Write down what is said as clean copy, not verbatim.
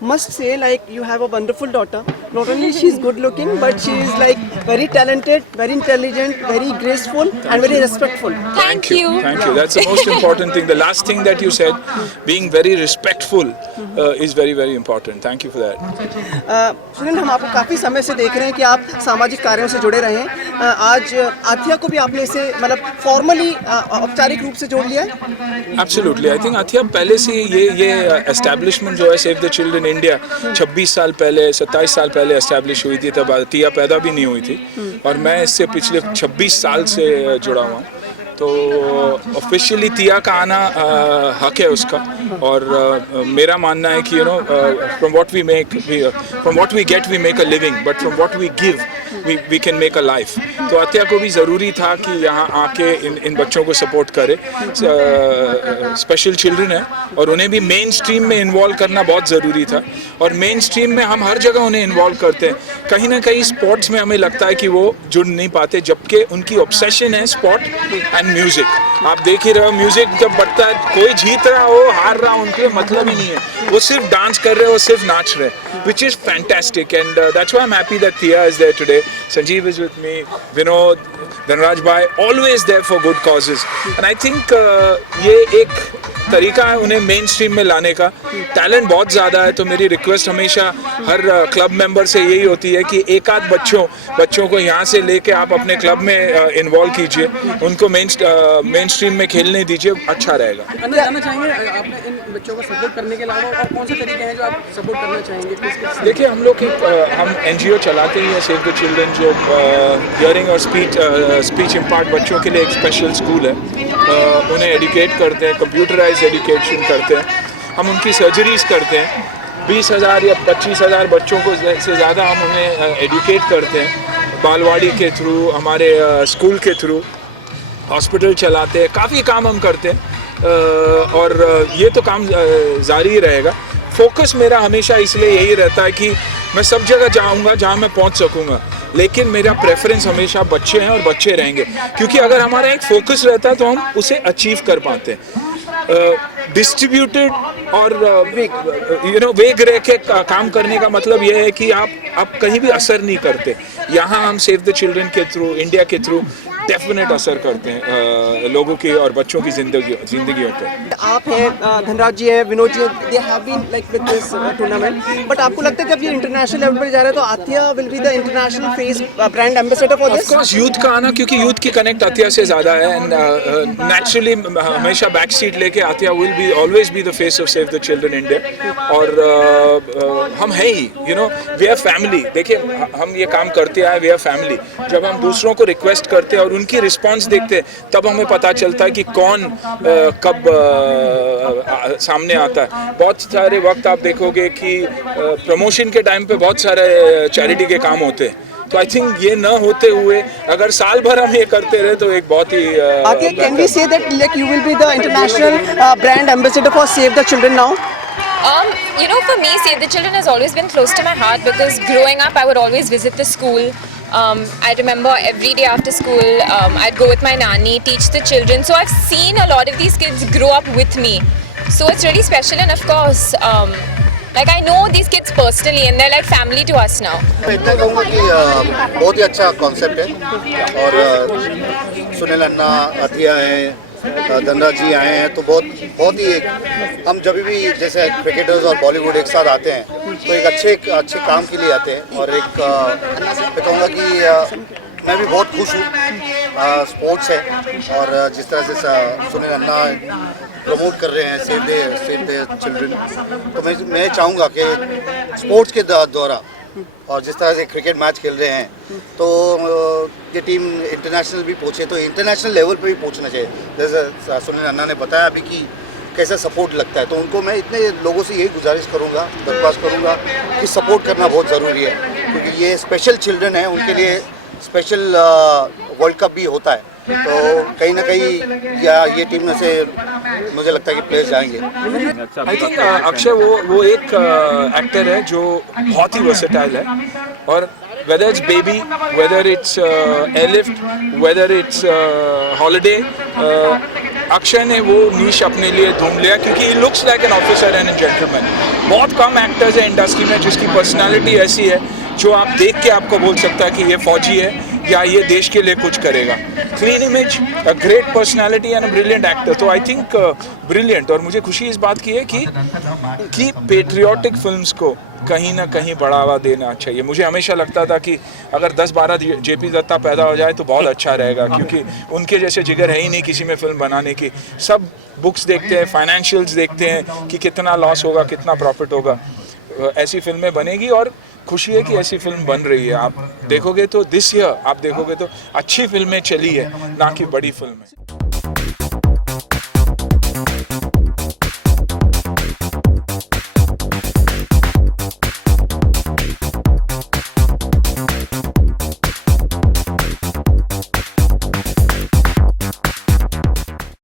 must say, like, you have a wonderful daughter. Not only she's good looking, but she is like very talented, very intelligent, very graceful, and very respectful. Thank you. Thank you. That's the most important thing. The last thing that you said, being very respectful, is very, very important. Thank you for that. Sunil, हम आपको काफ़ी समय से देख रहे हैं कि आप सामाजिक कार्यों से जुड़े रहे हैं। आज आथिया को भी आपने इसे मतलब फॉर्मली औपचारिक रूप से जोड़ लिया है? Absolutely. I think आथिया पहले से ये एस्टैब्लिशमेंट जो है सेव द चिल्ड्रन इंडिया 26 साल पहले 27 साल पहले एस्टैब्लिश हुई थी, तब आथिया पैदा भी नहीं हुई थी और मैं इससे पिछले 26 साल से जुड़ा हुआ हूँ। तो ऑफिशियली तिया का आना हक है उसका और मेरा मानना है कि from what we get we make a living, but from what we give we can make a life. तो आतिया को भी ज़रूरी था कि यहाँ आके इन बच्चों को सपोर्ट करे। स्पेशल चिल्ड्रन है और उन्हें भी मेन स्ट्रीम में इन्वॉल्व करना बहुत ज़रूरी था और मेन स्ट्रीम में हम हर जगह उन्हें इन्वॉल्व करते हैं। कहीं ना कहीं स्पोर्ट्स में हमें लगता है कि वो जुड़ नहीं पाते, जबकि उनकी ऑब्सेशन है स्पोर्ट एंड म्यूज़िक। आप देख ही रहे हो, म्यूज़िक जब बढ़ता है, कोई जीत रहा हो हार रहा हो उनके मतलब ही नहीं है, वो सिर्फ डांस कर रहे हो, वो सिर्फ नाच रहे हैं, which is fantastic and that's why I'm happy that Thea is there today. Sanjeev is with me, Vinod, Dhanraj bhai, always there for good causes and I think ये एक तरीका है उन्हें मेन स्ट्रीम में लाने का। टैलेंट बहुत ज़्यादा है, तो मेरी रिक्वेस्ट हमेशा हर क्लब मेंबर से यही होती है कि एक आध बच्चों को यहाँ से लेके आप अपने क्लब में इन्वॉल्व कीजिए, उनको मेन स्ट्रीम में खेलने दीजिए, अच्छा रहेगा। अंदर जाना चाहेंगे आपने इन बच्चों को सपोर्ट करने के अलावा और कौन से तरीके हैं जो आप सपोर्ट करना चाहेंगे? देखिए, हम लोग हम NGO चलाते ही हैं सेव द चिल्ड्रन, जो हियरिंग और स्पीच इम्पार्ट बच्चों के लिए एक स्पेशल स्कूल है। उन्हें एडुकेट करते हैं, कंप्यूटराइज एजुकेशन करते हैं, हम उनकी सर्जरीज करते हैं। 20,000 या 25,000 बच्चों को से ज़्यादा हम उन्हें एडुकेट करते हैं बालवाड़ी के थ्रू, हमारे स्कूल के थ्रू, हॉस्पिटल चलाते हैं, काफ़ी काम हम करते हैं और ये तो काम जारी ही रहेगा। फोकस मेरा हमेशा इसलिए यही रहता है कि मैं सब जगह जाऊंगा जहां मैं पहुंच सकूंगा, लेकिन मेरा प्रेफरेंस हमेशा बच्चे हैं और बच्चे रहेंगे, क्योंकि अगर हमारा एक फोकस रहता है तो हम उसे अचीव कर पाते हैं। डिस्ट्रीब्यूटेड और वेग रह के काम करने का मतलब यह है कि आप कहीं भी असर नहीं करते। यहाँ हम सेव द चिल्ड्रन के थ्रू, इंडिया के थ्रू डेफिनेट असर करते हैं लोगों की और बच्चों की जिंदगियों पे। आप हैं, धनराज जी है, Vinod ji, they have been like with this tournament, but आपको लगता है जब ये इंटरनेशनल लेवल पर जा रहा है तो Athiya will be the international face brand ambassador for this? Of course youth का आना, क्योंकि यूथ की कनेक्ट आतिया से ज़्यादा है एंड नेचुरली हमेशा बैक सीट लेके Athiya will be always be the face of save the children India. और हम है ही, वी आर फैमिली। देखिए, हम ये काम करते आए, वी आर फैमिली। जब हम दूसरों को रिक्वेस्ट करते हैं और उनकी रिस्पांस देखते हैं, तब हमें पता चलता है कि कौन कब सामने आता है। बहुत सारे वक्त आप देखोगे कि प्रमोशन के टाइम पे बहुत सारे चैरिटी के काम होते हैं, तो आई थिंक ये न होते हुए अगर साल भर हम ये करते रहे तो एक बहुत ही can we say that like you will be the international brand ambassador for Save the Children now? For me, Save the Children has always been close to my heart because growing up, I would always visit the school. I remember every day after school, I'd go with my nanny, teach the children. So I've seen a lot of these kids grow up with me. So it's really special, and of course, like I know these kids personally, and they're like family to us now. मैं इतना कहूँगा कि बहुत ही अच्छा concept है और सुनील अन्ना, आथिया है, धनराज जी आए हैं, तो बहुत ही हम जब भी जैसे क्रिकेटर्स और बॉलीवुड एक साथ आते हैं तो एक अच्छे काम के लिए आते हैं और एक मैं कहूँगा कि मैं भी बहुत खुश हूँ। स्पोर्ट्स है और जिस तरह से सुनील अन्ना प्रमोट कर रहे हैं सेव द चिल्ड्रन, तो मैं चाहूँगा कि स्पोर्ट्स के द्वारा और जिस तरह से क्रिकेट मैच खेल रहे हैं तो ये टीम इंटरनेशनल भी पहुँचे, तो इंटरनेशनल लेवल पे भी पहुँचना चाहिए। जैसे सुनील अन्ना ने बताया अभी कि कैसा सपोर्ट लगता है, तो उनको मैं इतने लोगों से यही गुजारिश करूँगा, दरख्वास्त करूँगा कि सपोर्ट करना बहुत ज़रूरी है, क्योंकि ये स्पेशल चिल्ड्रन है, उनके लिए स्पेशल वर्ल्ड कप भी होता है, तो कहीं ना कहीं या ये टीम में से मुझे लगता है कि प्लेयर्स जाएंगे। आई थिंक अक्षय वो एक एक्टर है जो बहुत ही वर्सेटाइल है और whether it's baby, whether it's airlift, whether it's holiday, Akshay ने वो नीश अपने लिए ढूंढ लिया क्योंकि he looks like an officer and a gentleman. बहुत कम एक्टर्स हैं इंडस्ट्री में जिसकी पर्सनालिटी ऐसी है जो आप देख के आपको बोल सकता है कि ये फौजी है या ये देश के लिए कुछ करेगा। Clean image, a great personality and a brilliant actor. तो आई थिंक ब्रिलियंट। और मुझे खुशी इस बात की है कि पेट्रियाटिक फिल्म्स को कहीं ना कहीं बढ़ावा देना चाहिए। मुझे हमेशा लगता था कि अगर 10-12 जेपी दत्ता पैदा हो जाए तो बहुत अच्छा रहेगा, क्योंकि उनके जैसे जिगर है ही नहीं किसी में फिल्म बनाने की। सब बुक्स देखते हैं, फाइनेंशियल्स देखते हैं कि कितना लॉस होगा, कितना प्रॉफिट होगा। ऐसी फिल्में बनेगी और खुशी है कि ऐसी फिल्म बन रही है। आप देखोगे तो दिस ईयर आप देखोगे तो अच्छी फिल्में चली है, ना कि बड़ी फिल्में।